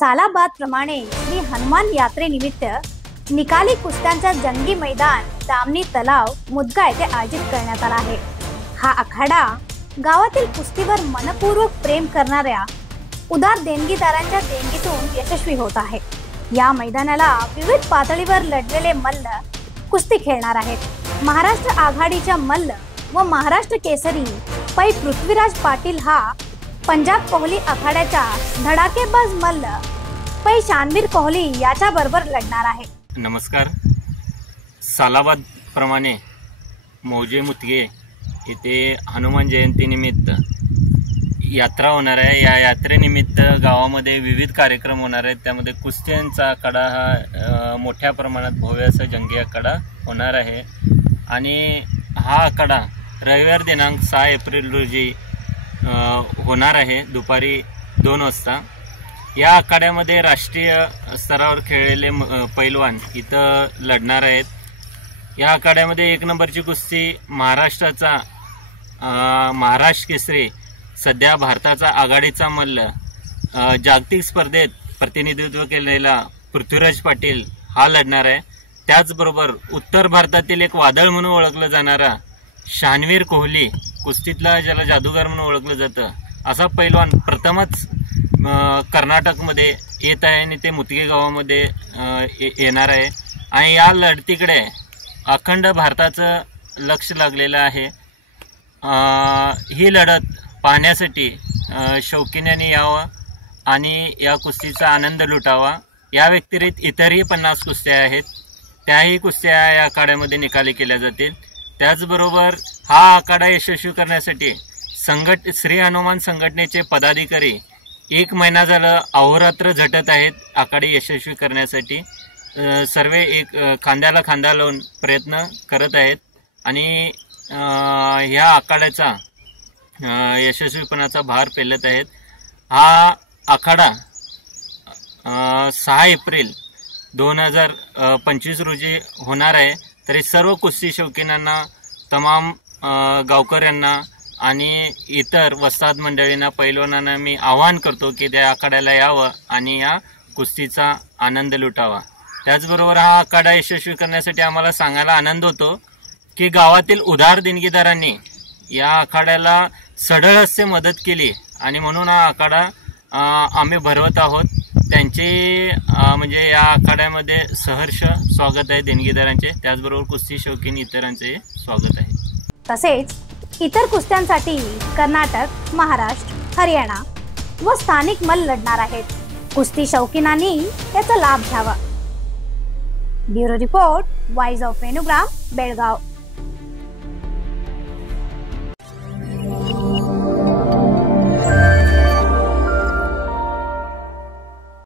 सालाबाद प्रमाणे श्री हनुमान यात्रेनिमित्त निकाली कुस्त्यांचा जंगी मैदान दामनी तलाव मुदगा येथे आयोजित करण्यात आला आहे। हा आखाडा गावातील कुस्तीवर मनपूर्वक प्रेम करणाऱ्या उदार देणगीदारांच्या देणगीतून यशस्वी होत आहे। या मैदानाला विविध पातळीवर लढलेले मल्ल कुस्ती खेळणार आहेत। महाराष्ट्र आघाडीच्या मल्ल व महाराष्ट्र केसरी पै पृथ्वीराज पाटील हा पंजाब कोहली आखाड्याच्या धडाकेबाज मल्ल पै शानवीर कोहली याच्या बरोबर लढणार आहे। नमस्कार। सालाबाद प्रमाणे मौजे मुदगे येथे हनुमान जयंती निमित्त यात्रा होणार आहे। या यात्रेनिमित्त गावामध्ये विविध कार्यक्रम होणार आहेत। त्यामध्ये कुस्त्यांचा आखाडा हा मोठ्या प्रमाणात भव्य असा जंगी आखाडा होणार आहे आणि हा आखाडा रविवार दिनांक 6 एप्रिल रोजी होणार आहे दुपारी 2 वाजता। या आखाड्यामध्ये राष्ट्रीय स्तरावर खेळलेले पैलवान इथं लढणार आहेत। या आखाड्यामध्ये 1 नंबरची कुस्ती महाराष्ट्राचा महाराष्ट्र केसरी सध्या भारताचा आघाडीचा मल्ल जागतिक स्पर्धेत प्रतिनिधित्व केलेला पृथ्वीराज पाटील हा लढणार आहे। त्याचबरोबर उत्तर भारतातील एक वादळ म्हणून ओळखलं जाणारा शानवीर कोहली, कुस्तीतला ज्याला जादूगार म्हणून ओळखलं जातं, असा पैलवान प्रथमच कर्नाटकमध्ये येत आहे आणि ते मुदगे गावामध्ये येणार आहे आणि या लढतीकडे अखंड भारताचं लक्ष लागलेलं आहे। ही लढत पाहण्यासाठी शौकीनांनी यावं आणि या कुस्तीचा आनंद लुटावा। या व्यतिरिक्त इतरही 50 कुस्त्या आहेत, त्याही कुस्त्या या आखाड्यामध्ये निकाली केल्या जातील। त्याचबरोबर हा आखाडा यशस्वी करण्यासाठी श्री हनुमान संघटनेचे पदाधिकारी 1 महिना झालं अहोरात्र झटत आहेत आखाडे यशस्वी करण्यासाठी। सर्व एक खांद्याला खांदा लावून प्रयत्न करत आहेत आणि ह्या आखाड्याचा यशस्वीपणाचा भार पेलत आहेत। हा आखाडा 6 एप्रिल 2025 रोजी होणार आहे। तरी सर्व कुस्ती शौकीनांना, तमाम गावकऱ्यांना आणि इतर वस्ताद मंडळींना, पैलवानांना मी आवाहन करतो की त्या आखाड्याला यावं आणि या कुस्तीचा आनंद लुटावा। त्याचबरोबर हा आखाडा यशस्वी करण्यासाठी आम्हाला सांगायला आनंद होतो की गावातील उदार देणगीदारांनी या आखाड्याला सढळ हस्ते मदत केली आणि म्हणून हा आखाडा आम्ही भरवत आहोत। त्यांचे म्हणजे या आखाड्यामध्ये सहर्ष स्वागत आहे देणगीदारांचे। त्याचबरोबर कुस्ती शौकीन इतरांचे स्वागत आहे। तसेच इतर कुस्त्यांसाठी कर्नाटक, महाराष्ट्र, हरियाणा व स्थानिक मल्ल लढणार आहेत। कुस्ती शौकीनांनी याचा लाभ घ्यावा। Bureau report, voice of Venugram, Belgaum.